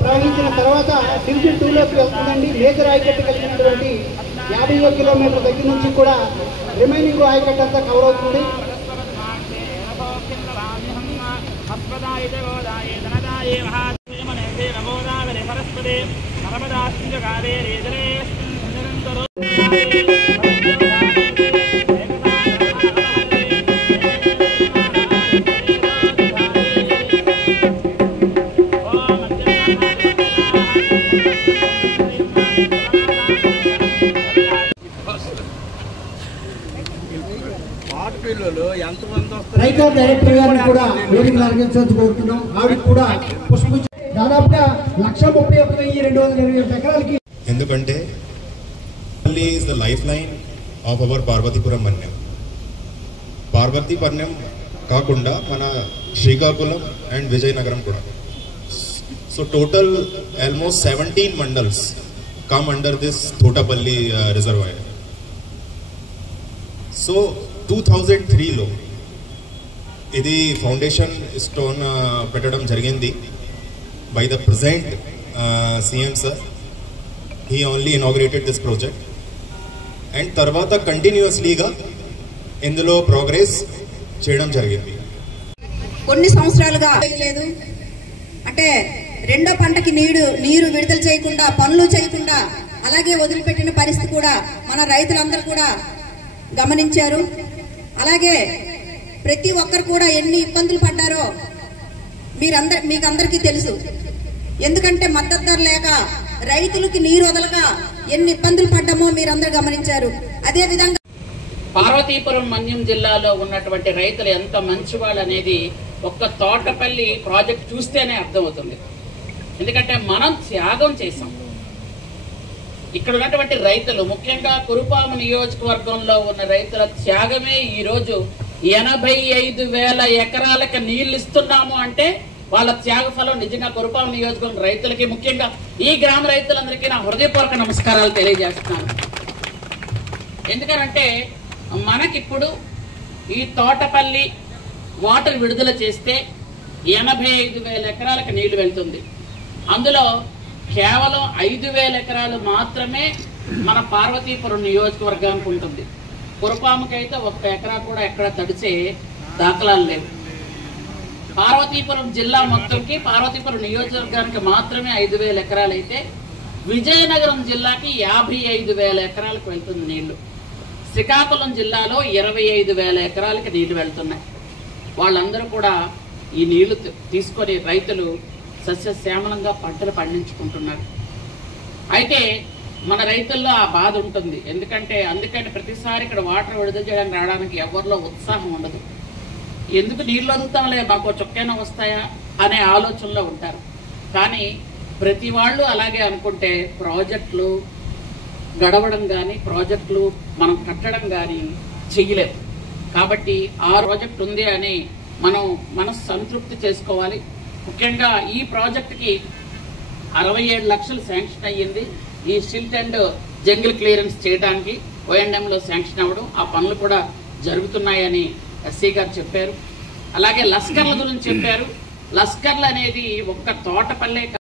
ప్రయాణించిన తర్వాత డివిజన్ 2లోకి వెళ్తుందండి. మేజర్ ఆయకట్టు కలిగినటువంటి 50 కిలోమీటర్ల దగ్గర నుంచి కూడా రిమైనింగ్ ఆయకట్టు అంతా కవర్ అవుతుంది. రైతు డైరెక్టర్ గారిని కూడా వేదికలు అలంకరించవచ్చు కోరుతున్నాం. ఆవిడ కూడా పుష్పించి దాదాపుగా 1,31,227 ఎకరాలకి. ఎందుకంటే is the life line of our Parvathipuram Manyam. Parvathipuram కాకుండా మన శ్రీకాకుళం అండ్ విజయనగరం కూడా. So total almost 17 mandals come under this Thotapalli reservoir. So 2003లో ఇది ఫౌండేషన్ స్టోన్ పెట్టడం జరిగింది by the present CM sir. He only inaugurated this project and తర్వాత కంటిన్యూస్లీగా ఇందులో ప్రోగ్రెస్ చేయడం జరిగింది. కొన్ని సంవత్సరాలుగా లేదు అంటే రెండో పంటకి నీరు విడుదల చేయకుండా, పనులు చేయకుండా అలాగే వదిలిపెట్టిన పరిస్థితి కూడా మన రైతులందరూ కూడా గమనించారు. అలాగే ప్రతి ఒక్కరు కూడా ఎన్ని ఇబ్బందులు పడ్డారో మీకు అందరికీ తెలుసు. ఎందుకంటే మద్దతు ధర లేక రైతులకి నీరు వదలక ఎన్ని ఇబ్బందులు పడ్డామో మీరందరూ గమనించారు. అదే విధంగా పార్వతీపురం మన్యం జిల్లాలో ఉన్నటువంటి రైతులు ఎంత మంచివాళ్ళు అనేది ఒక్క తోటపల్లి ప్రాజెక్ట్ చూస్తేనే అర్థమవుతుంది. ఎందుకంటే మనం త్యాగం చేశాం. ఇక్కడ ఉన్నటువంటి రైతులు, ముఖ్యంగా కురుపాము నియోజకవర్గంలో ఉన్న రైతుల త్యాగమే ఈరోజు 85,000 ఎకరాలకు నీళ్లు ఇస్తున్నాము అంటే వాళ్ళ త్యాగ ఫలం నిజంగా కురుపాము నియోజకవర్గం రైతులకి, ముఖ్యంగా ఈ గ్రామ రైతులందరికీ నా హృదయపూర్వక నమస్కారాలు తెలియజేస్తున్నాను. ఎందుకనంటే మనకిప్పుడు ఈ తోటపల్లి వాటర్ విడుదల చేస్తే 85,000 ఎకరాలకు నీళ్లు వెళ్తుంది. అందులో కేవలం 5,000 ఎకరాలు మాత్రమే మన పార్వతీపురం నియోజకవర్గానికి ఉంటుంది. కురుపాముకైతే 1 ఎకరా కూడా ఎక్కడ తడిచే దాఖలాలు లేవు. పార్వతీపురం జిల్లా మొత్తంకి, పార్వతీపురం నియోజకవర్గానికి మాత్రమే 5,000 ఎకరాలు అయితే విజయనగరం జిల్లాకి 55,000 ఎకరాలకు వెళ్తుంది నీళ్లు. శ్రీకాకుళం జిల్లాలో 25,000 ఎకరాలకి నీళ్లు వెళ్తున్నాయి. వాళ్ళందరూ కూడా ఈ నీళ్లు తీసుకొని రైతులు సస్యశ్యామలంగా పంటలు పండించుకుంటున్నారు. అయితే మన రైతుల్లో ఆ బాధ ఉంటుంది. అందుకని ప్రతిసారి ఇక్కడ వాటర్ విడుదల చేయడానికి రావడానికి ఎవరిలో ఉత్సాహం ఉండదు. ఎందుకు నీళ్ళు వదులుతాంలే, మాకు చొక్కైనా వస్తాయా అనే ఆలోచనలో ఉంటారు. కానీ ప్రతి వాళ్ళు అలాగే అనుకుంటే ప్రాజెక్టులు గడవడం కానీ ప్రాజెక్టులు మనం కట్టడం కానీ చెయ్యలేదు. కాబట్టి ఆ ప్రాజెక్ట్ ఉంది అని మనం సంతృప్తి చేసుకోవాలి. ముఖ్యంగా ఈ ప్రాజెక్టుకి 67 లక్షలు శాంక్షన్ అయ్యింది. ఈ సిల్ట్ అండ్ జంగిల్ క్లియరెన్స్ చేయడానికి ఓఎండ్ఎంలో శాంక్షన్ అవ్వడం, ఆ పనులు కూడా జరుగుతున్నాయని ఎస్సీ గారు చెప్పారు. అలాగే లస్కర్ల గురించి చెప్పారు. లస్కర్లు అనేది ఒక్క తోటపల్లె